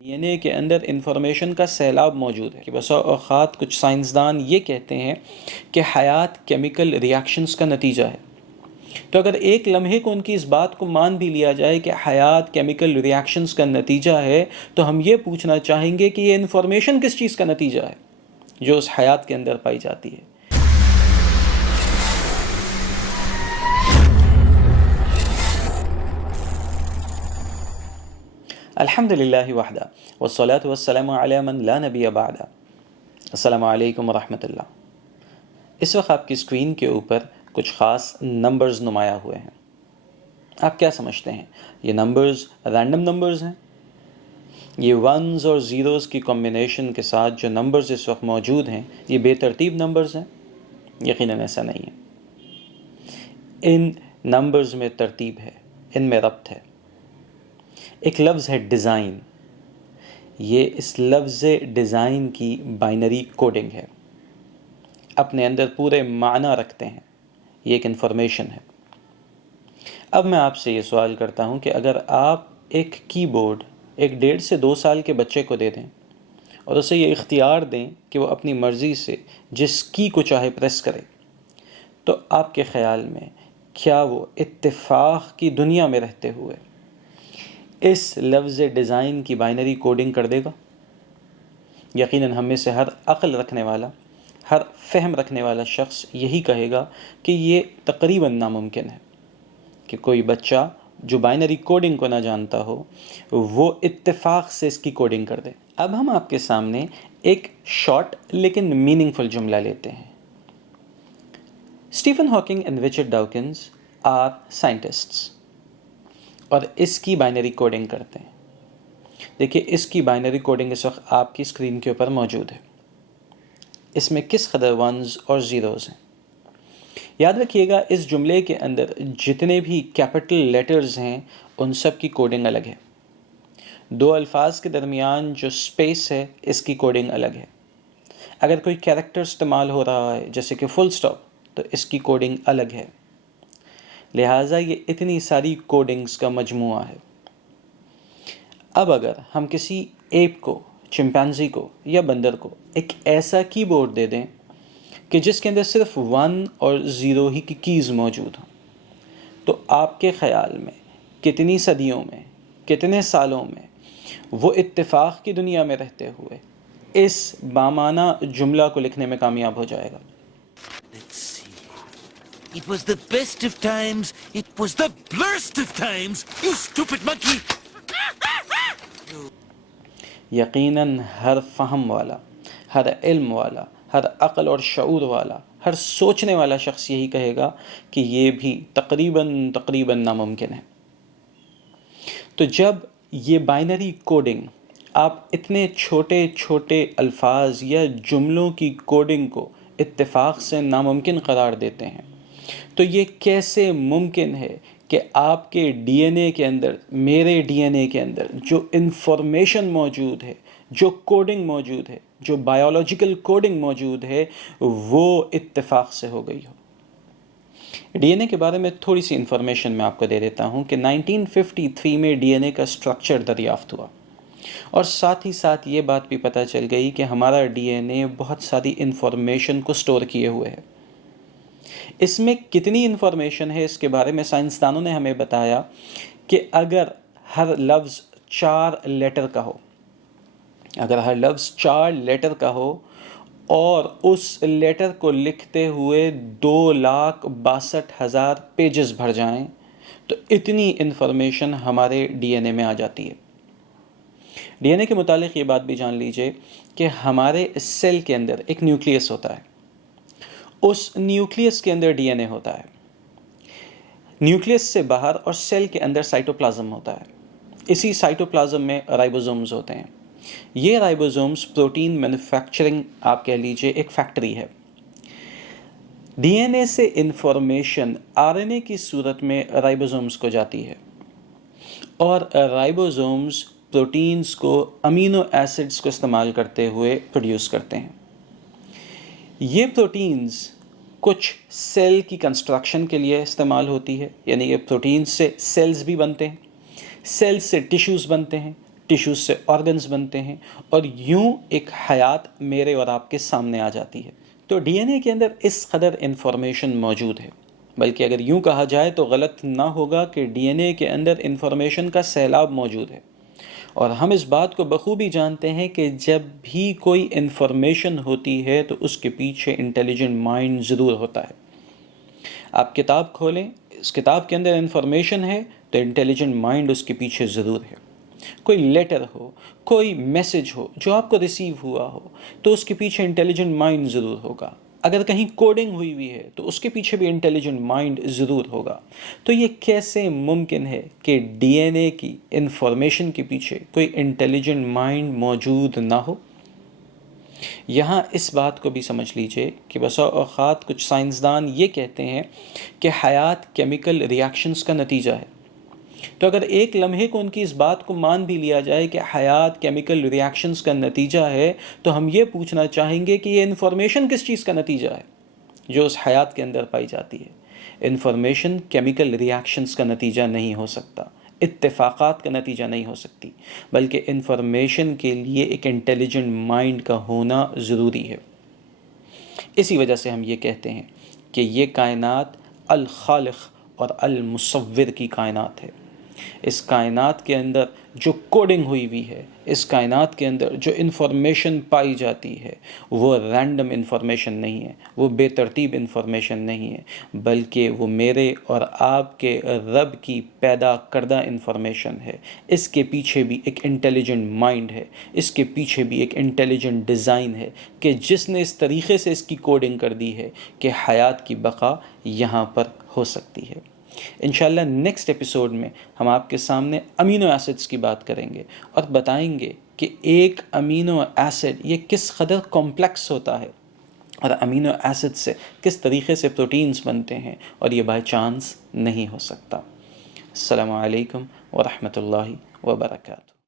D N اے کے اندر information کا سیلاب موجود ہے کہ بسا اوقات کچھ سائنسدان یہ کہتے ہیں کہ حیات کیمیکل ریاکشنز کا نتیجہ ہے. تو اگر ایک لمحے کو ان کی اس بات کو مان بھی لیا جائے کہ حیات کیمیکل ریاکشنز کا نتیجہ ہے، تو ہم یہ پوچھنا چاہیں گے کہ یہ انفارمیشن کس چیز کا نتیجہ ہے جو اس حیات کے اندر پائی جاتی ہے. الحمد للہ وحدہ والصلاة والسلام علی من لا نبی بعدہ. السلام علیکم ورحمۃ اللہ. اس وقت آپ کی اسکرین کے اوپر کچھ خاص نمبرز نمایاں ہوئے ہیں. آپ کیا سمجھتے ہیں یہ نمبرز رینڈم نمبرز ہیں؟ یہ ونز اور زیروز کی کمبینیشن کے ساتھ جو نمبرز اس وقت موجود ہیں یہ بے ترتیب نمبرز ہیں؟ یقیناً ایسا نہیں ہے. ان نمبرز میں ترتیب ہے، ان میں ربط ہے. ایک لفظ ہے ڈیزائن. یہ اس لفظ ڈیزائن کی بائنری کوڈنگ ہے، اپنے اندر پورے معنی رکھتے ہیں. یہ ایک انفارمیشن ہے. اب میں آپ سے یہ سوال کرتا ہوں کہ اگر آپ ایک کی بورڈ ایک 1.5 سے 2 سال کے بچے کو دے دیں اور اسے یہ اختیار دیں کہ وہ اپنی مرضی سے جس کی کو چاہے پریس کرے، تو آپ کے خیال میں کیا وہ اتفاق کی دنیا میں رہتے ہوئے اس لفظ ڈیزائن کی بائنری کوڈنگ کر دے گا؟ یقیناً ہم میں سے ہر عقل رکھنے والا، ہر فہم رکھنے والا شخص یہی کہے گا کہ یہ تقریباً ناممکن ہے کہ کوئی بچہ جو بائنری کوڈنگ کو نہ جانتا ہو وہ اتفاق سے اس کی کوڈنگ کر دے. اب ہم آپ کے سامنے ایک شارٹ لیکن میننگ فل جملہ لیتے ہیں. Stephen Hawking and Richard Dawkins are scientists, اور اس کی بائنری کوڈنگ کرتے ہیں. دیکھیے اس کی بائنری کوڈنگ اس وقت آپ کی اسکرین کے اوپر موجود ہے. اس میں کس قدر ونز اور زیروز ہیں. یاد رکھیے گا اس جملے کے اندر جتنے بھی کیپٹل لیٹرز ہیں ان سب کی کوڈنگ الگ ہے. 2 الفاظ کے درمیان جو سپیس ہے اس کی کوڈنگ الگ ہے. اگر کوئی کیریکٹر استعمال ہو رہا ہے جیسے کہ فل سٹاپ تو اس کی کوڈنگ الگ ہے. لہٰذا یہ اتنی ساری کوڈنگز کا مجموعہ ہے. اب اگر ہم کسی ایپ کو، چمپینزی کو یا بندر کو ایک ایسا کی بورڈ دے دیں کہ جس کے اندر صرف 1 اور 0 ہی کی کیز موجود ہوں، تو آپ کے خیال میں کتنی صدیوں میں، کتنے سالوں میں وہ اتفاق کی دنیا میں رہتے ہوئے اس بامانہ جملہ کو لکھنے میں کامیاب ہو جائے گا؟ Let's see. It was the best of times. It was the blurst of times. You stupid monkey. یقیناً ہر فہم والا، ہر علم والا، ہر عقل اور شعور والا، ہر سوچنے والا شخص یہی کہے گا کہ یہ بھی تقریباً ناممکن ہے. تو جب یہ بائنری کوڈنگ آپ اتنے چھوٹے چھوٹے الفاظ یا جملوں کی کوڈنگ کو اتفاق سے ناممکن قرار دیتے ہیں، تو یہ کیسے ممکن ہے کہ آپ کے ڈی این اے کے اندر، میرے ڈی این اے کے اندر جو انفارمیشن موجود ہے، جو کوڈنگ موجود ہے، جو بایولوجیکل کوڈنگ موجود ہے، وہ اتفاق سے ہو گئی ہو. ڈی این اے کے بارے میں تھوڑی سی انفارمیشن میں آپ کو دے دیتا ہوں کہ 1953 میں ڈی این اے کا اسٹرکچر دریافت ہوا، اور ساتھ ہی ساتھ یہ بات بھی پتہ چل گئی کہ ہمارا ڈی این اے بہت ساری انفارمیشن کو سٹور کیے ہوئے ہے. اس میں کتنی انفارمیشن ہے اس کے بارے میں سائنسدانوں نے ہمیں بتایا کہ اگر ہر لفظ 4 لیٹر کا ہو، اگر ہر لفظ 4 لیٹر کا ہو اور اس لیٹر کو لکھتے ہوئے 2,62,000 پیجز بھر جائیں تو اتنی انفارمیشن ہمارے ڈی این اے میں آ جاتی ہے. ڈی این اے کے متعلق یہ بات بھی جان لیجئے کہ ہمارے سیل کے اندر ایک نیوکلیس ہوتا ہے. اس نیوکلیس کے اندر ڈی این اے ہوتا ہے. نیوکلیس سے باہر اور سیل کے اندر سائٹوپلازم ہوتا ہے. اسی سائٹوپلازم میں رائبوزومز ہوتے ہیں. یہ رائبوزومز پروٹین مینوفیکچرنگ آپ کہہ لیجئے ایک فیکٹری ہے. ڈی این اے سے انفارمیشن آر این اے کی صورت میں رائبوزومز کو جاتی ہے، اور رائبوزومز پروٹینز کو امینو ایسڈز کو استعمال کرتے ہوئے پروڈیوس کرتے ہیں. یہ پروٹینز کچھ سیل کی کنسٹرکشن کے لیے استعمال ہوتی ہے، یعنی یہ پروٹین سے سیلز بھی بنتے ہیں، سیلز سے ٹیشوز بنتے ہیں، ٹیشوز سے آرگنز بنتے ہیں اور یوں ایک حیات میرے اور آپ کے سامنے آ جاتی ہے۔ تو ڈی این اے کے اندر اس قدر انفارمیشن موجود ہے، بلکہ اگر یوں کہا جائے تو غلط نہ ہوگا کہ ڈی این اے کے اندر انفارمیشن کا سیلاب موجود ہے، اور ہم اس بات کو بخوبی جانتے ہیں کہ جب بھی کوئی انفارمیشن ہوتی ہے تو اس کے پیچھے انٹیلیجنٹ مائنڈ ضرور ہوتا ہے۔ آپ کتاب کھولیں، اس کتاب کے اندر انفارمیشن ہے تو انٹیلیجنٹ مائنڈ اس کے پیچھے ضرور ہے۔ کوئی لیٹر ہو، کوئی میسج ہو جو آپ کو ریسیو ہوا ہو تو اس کے پیچھے انٹیلیجنٹ مائنڈ ضرور ہوگا۔ اگر کہیں کوڈنگ ہوئی ہوئی ہے تو اس کے پیچھے بھی انٹیلیجنٹ مائنڈ ضرور ہوگا۔ تو یہ کیسے ممکن ہے کہ ڈی این اے کی انفارمیشن کے پیچھے کوئی انٹیلیجنٹ مائنڈ موجود نہ ہو؟ یہاں اس بات کو بھی سمجھ لیجئے کہ بسا اوقات کچھ سائنسدان یہ کہتے ہیں کہ حیات کیمیکل ریاکشنز کا نتیجہ ہے۔ تو اگر ایک لمحے کو ان کی اس بات کو مان بھی لیا جائے کہ حیات کیمیکل ریاکشنز کا نتیجہ ہے، تو ہم یہ پوچھنا چاہیں گے کہ یہ انفارمیشن کس چیز کا نتیجہ ہے جو اس حیات کے اندر پائی جاتی ہے؟ انفارمیشن کیمیکل ریاکشنز کا نتیجہ نہیں ہو سکتا، اتفاقات کا نتیجہ نہیں ہو سکتی، بلکہ انفارمیشن کے لیے ایک انٹیلیجنٹ مائنڈ کا ہونا ضروری ہے۔ اسی وجہ سے ہم یہ کہتے ہیں کہ یہ کائنات الخالق اور المصور کی کائنات ہے۔ اس کائنات کے اندر جو کوڈنگ ہوئی ہوئی ہے، اس کائنات کے اندر جو انفارمیشن پائی جاتی ہے، وہ رینڈم انفارمیشن نہیں ہے، وہ بے ترتیب انفارمیشن نہیں ہے، بلکہ وہ میرے اور آپ کے رب کی پیدا کردہ انفارمیشن ہے۔ اس کے پیچھے بھی ایک انٹیلیجنٹ مائنڈ ہے، اس کے پیچھے بھی ایک انٹیلیجنٹ ڈیزائن ہے کہ جس نے اس طریقے سے اس کی کوڈنگ کر دی ہے کہ حیات کی بقا یہاں پر ہو سکتی ہے۔ انشاءاللہ نیکسٹ ایپیسوڈ میں ہم آپ کے سامنے امینو ایسڈز کی بات کریں گے اور بتائیں گے کہ ایک امینو ایسڈ یہ کس قدر کمپلیکس ہوتا ہے اور امینو ایسڈ سے کس طریقے سے پروٹینز بنتے ہیں، اور یہ بائی چانس نہیں ہو سکتا۔ السلام علیکم ورحمۃ اللہ وبرکاتہ۔